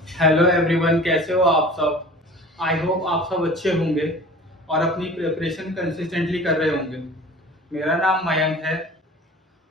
Hello everyone, कैसे हो आप सब। आई होप आप सब अच्छे होंगे और अपनी प्रिपरेशन कंसिस्टेंटली कर रहे होंगे। मेरा नाम मयंक है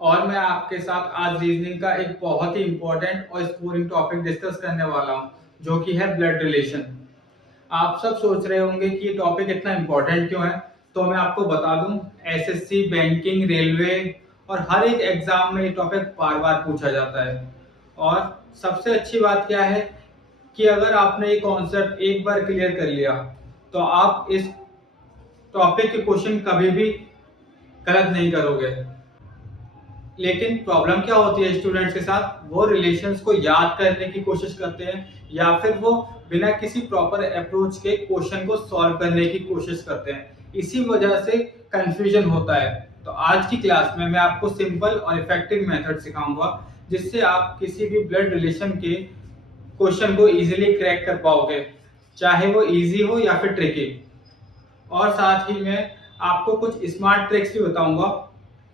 और मैं आपके साथ आज रीजनिंग का एक बहुत ही इंपॉर्टेंट और स्कोरिंग टॉपिक डिस्कस करने वाला हूं, जो कि है ब्लड रिलेशन। आप सब सोच रहे होंगे कि ये टॉपिक इतना इम्पोर्टेंट क्यों है। तो मैं आपको बता दूं, एसएससी, बैंकिंग, रेलवे और हर एक एग्जाम में ये टॉपिक बार बार पूछा जाता है। और सबसे अच्छी बात क्या है कि अगर आपने ये कॉन्सेप्ट एक बार क्लियर कर लिया तो आप इस टॉपिक के क्वेश्चन कभी भी गलत नहीं करोगे। लेकिन प्रॉब्लम क्या होती है स्टूडेंट्स के साथ, वो रिलेशंस को याद करने की कोशिश करते हैं या फिर वो बिना किसी प्रॉपर अप्रोच के क्वेश्चन को सॉल्व करने की कोशिश करते हैं। इसी वजह से कंफ्यूजन होता है। तो आज की क्लास में मैं आपको सिंपल और इफेक्टिव मेथड सिखाऊंगा, जिससे आप किसी भी ब्लड रिलेशन के क्वेश्चन को इजीली क्रैक कर पाओगे, चाहे वो इजी हो या फिर ट्रिकी। और साथ ही में आपको कुछ स्मार्ट ट्रिक्स भी बताऊंगा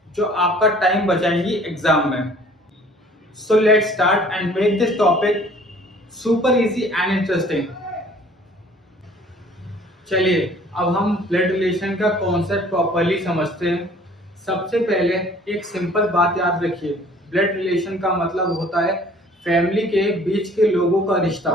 जो आपका टाइम बचाएंगी एग्जाम में। So let's start and make this topic super easy and interesting. चलिए अब हम ब्लड रिलेशन का कॉन्सेप्ट प्रॉपरली समझते हैं। सबसे पहले एक सिंपल बात याद रखिए, ब्लड रिलेशन का मतलब होता है फैमिली के बीच के लोगों का रिश्ता,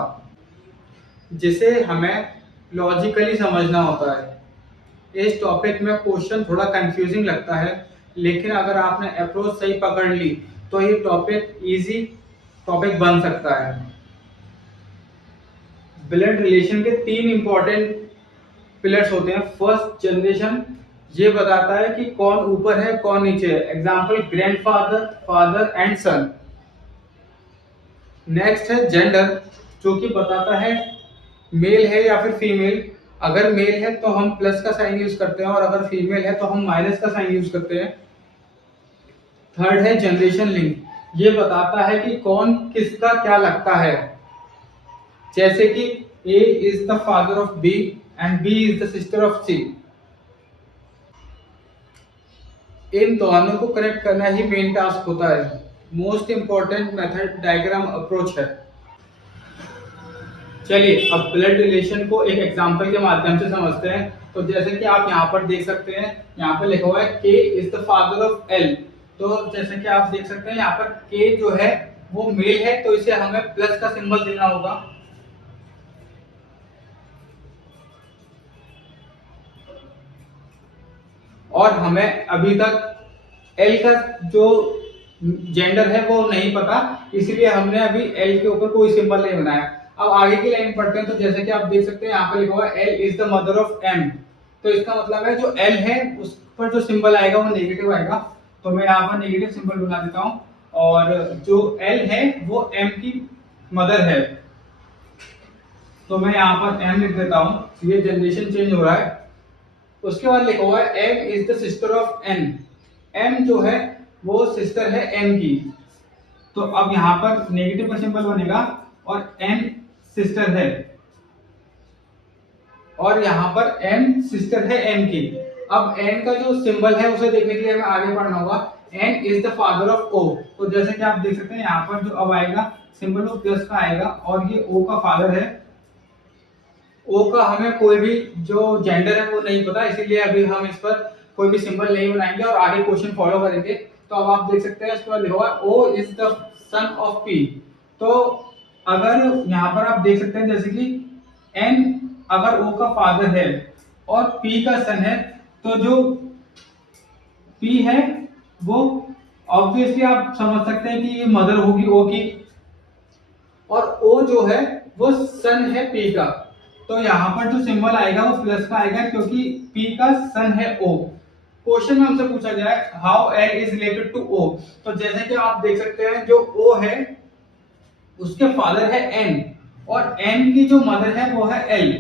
जिसे हमें लॉजिकली समझना होता है। इस टॉपिक में क्वेश्चन थोड़ा कंफ्यूजिंग लगता है, लेकिन अगर आपने अप्रोच सही पकड़ ली तो ये टॉपिक इजी टॉपिक बन सकता है। ब्लड रिलेशन के तीन इंपॉर्टेंट पिलर्स होते हैं। फर्स्ट, जनरेशन, ये बताता है कि कौन ऊपर है कौन नीचे है। Example, grandfather, father and son. Next है जेंडर, जो कि बताता है मेल है या फिर फीमेल। अगर मेल है तो हम प्लस का साइन यूज करते हैं और अगर फीमेल है तो हम माइनस का साइन यूज करते हैं। थर्ड है जनरेशन लिंक, ये बताता है कि कौन किसका क्या लगता है। जैसे कि A is the father of B and B is the sister of C. इन दोनों को कनेक्ट करना ही मेन टास्क होता है। Most important method diagram approach है। चलिए अब ब्लड रिलेशन को एक एग्जांपल के माध्यम से समझते हैं। तो जैसे कि आप यहाँ पर देख सकते हैं, यहाँ पर लिखा हुआ है के is the father of L. तो जैसे कि आप देख सकते हैं यहाँ पर के जो है वो मेल है, तो इसे हमें प्लस का सिंबल देना होगा। और हमें अभी तक एल का जो जेंडर है वो नहीं पता, इसलिए हमने अभी एल के ऊपर कोई सिंबल नहीं बनाया। अब आगे की लाइन पढ़ते हैं। तो जैसे कि आप देख सकते हैं यहाँ पर लिखा हुआ है L is the mother of M. तो इसका मतलब है जो एल है उस पर जो सिंबल आएगा वो नेगेटिव आएगा। तो मैं यहाँ पर नेगेटिव सिंबल बना देता हूँ। और जो एल है वो एम की मदर है, तो मैं यहाँ पर एम लिख देता हूँ। ये जनरेशन चेंज हो रहा है। उसके बाद लिखा हुआ है M is the sister of N. M जो है वो सिस्टर है एन की। तो अब यहाँ पर नेगेटिव का सिंबल बनेगा और एन सिस्टर है, और यहाँ पर एन सिस्टर है एन की। अब एन का जो सिंबल है उसे देखने के लिए हमें आगे पढ़ना होगा। N is the father of O. तो जैसे कि आप देख सकते हैं यहाँ पर जो अब आएगा सिंबल वो प्लस का आएगा और ये ओ का फादर है। ओ का हमें कोई भी जो जेंडर है वो नहीं पता, इसीलिए अभी हम इस पर कोई भी सिंबल नहीं बनाएंगे और आगे क्वेश्चन फॉलो करेंगे। तो अब आप देख सकते हैं इसके बाद लिखा हुआ है O is the son of P. तो अगर यहाँ पर आप देख सकते हैं जैसे कि एन अगर ओ का फादर है और पी का सन है, तो जो पी है वो ऑब्वियसली आप समझ सकते हैं कि ये मदर होगी ओ की, और ओ जो है वो सन है पी का। तो यहाँ पर जो सिंबल आएगा वो प्लस का आएगा क्योंकि पी का सन है ओ। क्वेश्चन में हमसे पूछा गया है how L is related to O. तो जैसे कि आप देख सकते हैं जो ओ है उसके फादर है एन और एन की जो मदर है वो है एल।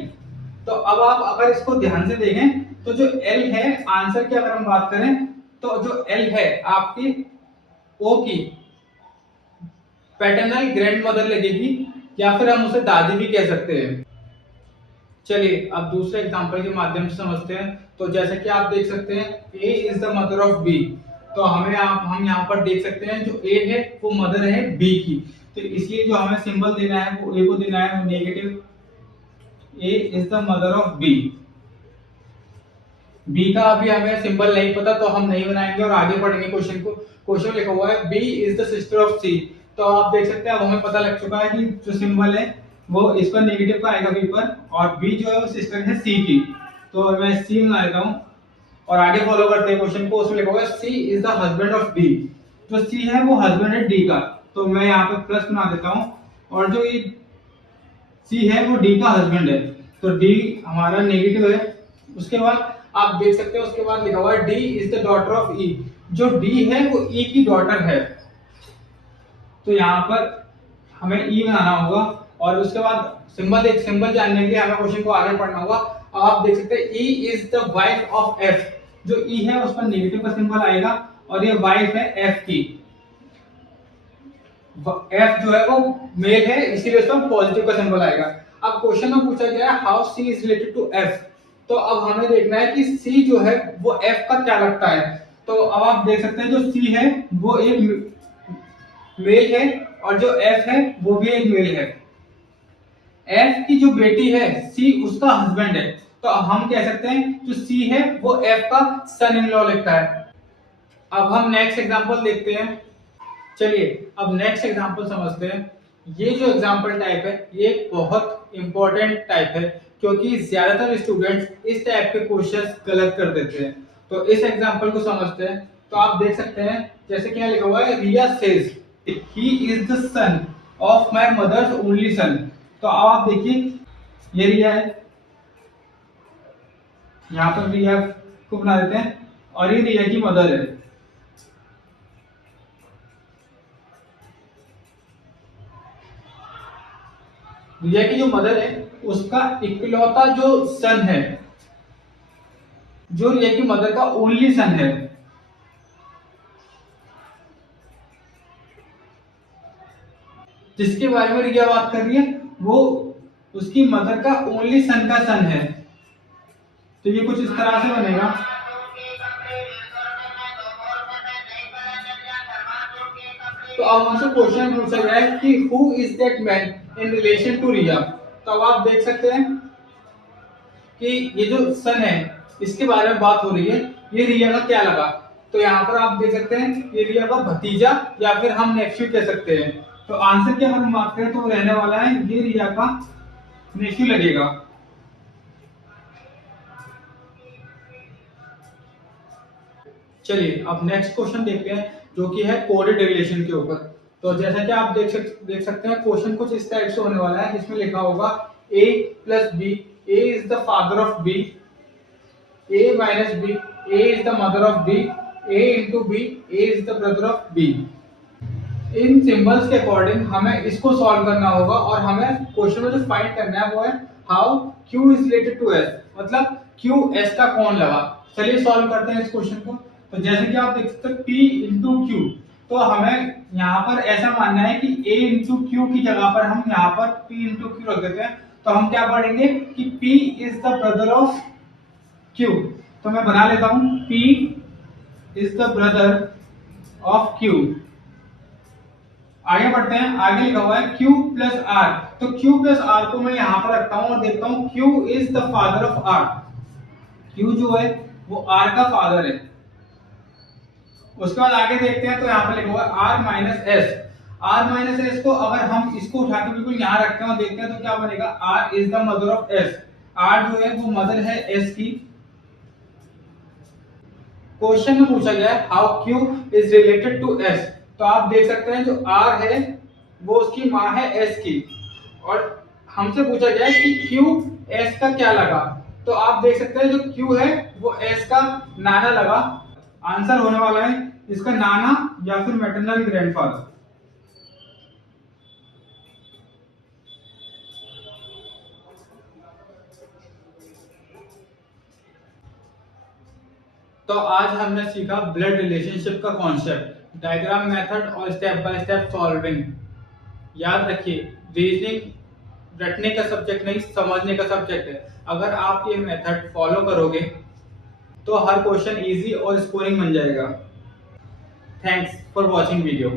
तो अब आप अगर इसको ध्यान से देखें तो जो एल है, आंसर की अगर हम बात करें तो जो एल है आपकी ओ की पैटर्नल ग्रैंड मदर लगेगी, या फिर हम उसे दादी भी कह सकते हैं। चलिए अब दूसरे एग्जांपल के माध्यम से समझते हैं। तो जैसे कि आप देख सकते हैं A is the mother of B. तो हम यहाँ पर देख सकते हैं जो ए है वो मदर है बी की। तो इसलिए जो हमें सिंबल देना है वो ए को देना है, वो negative A is the mother of B. B का अभी हमें सिंबल नहीं पता तो हम नहीं बनाएंगे और आगे पढ़ेंगे क्वेश्चन को। क्वेश्चन लिखा हुआ है B is the sister of C, तो आप देख सकते हैं अब हमें पता लग चुका है कि जो सिंबल है वो इस पर नेगेटिव का आएगा बी पर, और बी जो है वो सिस्टर है सी की, तो मैं सी बना लेता हूँ और आगे फॉलो करते हैं क्वेश्चन को। उसमें लिखा हुआ है C is the husband of D, जो सी है वो हस्बैंड है डी का, तो मैं यहाँ पे प्लस बना देता हूँ, और जो ये सी है वो डी का हस्बैंड है, तो डी हमारा नेगेटिव है। उसके बाद आप देख सकते हो उसके बाद लिखा हुआ है D is the daughter of E, जो डी है वो ई की डॉटर है, तो यहाँ पर हमें ई बनाना होगा। और उसके बाद सिंबल जानने के लिए हमें क्वेश्चन को आगे पढ़ना होगा। आप देख सकते हैं E is the wife of F, जो ई है उस पर नेगेटिव का सिंबल आएगा और ये वाइफ है एफ की, एफ जो है वो मेल है इसीलिए उस पर पॉजिटिव का सिंबल आएगा। अब क्वेश्चन में पूछा गया है how C is related to F, तो अब हमें देखना है कि सी जो है वो एफ का क्या लगता है। तो अब आप देख सकते हैं जो सी है वो एक मेल है और जो एफ है वो भी एक मेल है। एफ की जो बेटी है सी उसका हस्बैंड है, तो हम कह सकते हैं जो सी है वो एफ का सन इन लॉ लगता है। अब हम नेक्स्ट एग्जांपल देखते हैं। चलिए अब नेक्स्ट एग्जांपल समझते हैं। ये जो एग्जांपल टाइप है ये बहुत इंपॉर्टेंट टाइप है, क्योंकि ज्यादातर स्टूडेंट्स इस टाइप के क्वेश्चंस गलत कर देते हैं। तो इस एग्जांपल को समझते हैं। तो आप देख सकते हैं जैसे क्या लिखा हुआ है Riya says he is the son of my mother's only son, तो अब आप देखिए ये रिया है, यहाँ पर रिया को बना देते हैं और ये रिया की मदर है। रिया की जो मदर है उसका इकलौता जो सन है, जो रिया की मदर का ओनली सन है, जिसके बारे में रिया बात कर रही है वो उसकी मदर का ओनली सन का सन है। तो ये कुछ इस तरह से बनेगा। तो अब हमसे क्वेश्चन पूछा गया है कि who is that man in relation to Riya, तो अब आप देख सकते हैं कि ये जो सन है इसके बारे में बात हो रही है, ये रिया का क्या लगा। तो यहाँ पर आप देख सकते हैं ये रिया का भतीजा या फिर हम नेफ्यू कह सकते हैं। तो आंसर क्या हम बात करें तो रहने वाला है ये रिया का नेफ्यू लगेगा। चलिए अब नेक्स्ट क्वेश्चन देखते हैं जो कि है कोडेड रिलेशन के ऊपर। तो जैसा कि आप देख सकते हैं क्वेश्चन कुछ इस टाइप से होने वाला है, जिसमें लिखा होगा a plus B, a is the father of b, a minus b, a is the mother of b, a into b, a is the brother of b। इन सिंबल्स के अकॉर्डिंग हमें इसको सॉल्व करना होगा और हमें क्वेश्चन में जो फाइंड करना है वो है how q is related to s, मतलब q s का कौन लगा। चलिए सॉल्व करते हैं इस क्वेश्चन को। तो जैसे कि आप देख सकते हैं p इंटू क्यू, तो हमें यहाँ पर ऐसा मानना है कि a इंटू क्यू की जगह पर हम यहाँ पर p इंटू क्यू रख देते हैं। तो हम क्या पढ़ेंगे कि p is the brother of q, तो मैं बना लेता हूँ p is the brother of q। आगे बढ़ते हैं, आगे लिखा हुआ है q प्लस r, तो q प्लस r को मैं यहाँ पर रखता हूँ और देखता हूँ q is the father of r, q जो है वो r का फादर है। उसके बाद आगे देखते हैं तो यहाँ पर लिखा हुआ है r minus S, r minus S को अगर हम इसको उठा के बिल्कुल यहाँ रखते हैं और देखते हैं तो क्या बनेगा r is the mother of s, r जो है वो मदर है s की। क्वेश्चन में पूछा गया है how q is related to s, तो आप देख सकते हैं जो r है वो उसकी माँ है s की, और हमसे पूछा गया है कि q s का क्या लगा। तो आप देख सकते हैं जो q है वो s का नाना लगा। आंसर होने वाला है इसका नाना या फिर मैटरनल ग्रैंडफादर। तो आज हमने सीखा ब्लड रिलेशनशिप का कॉन्सेप्ट, डायग्राम मेथड और स्टेप बाय स्टेप सॉल्विंग। याद रखिए रीजनिंग रटने का सब्जेक्ट नहीं, समझने का सब्जेक्ट है। अगर आप ये मेथड फॉलो करोगे तो हर क्वेश्चन इजी और स्कोरिंग बन जाएगा। Thanks for watching video.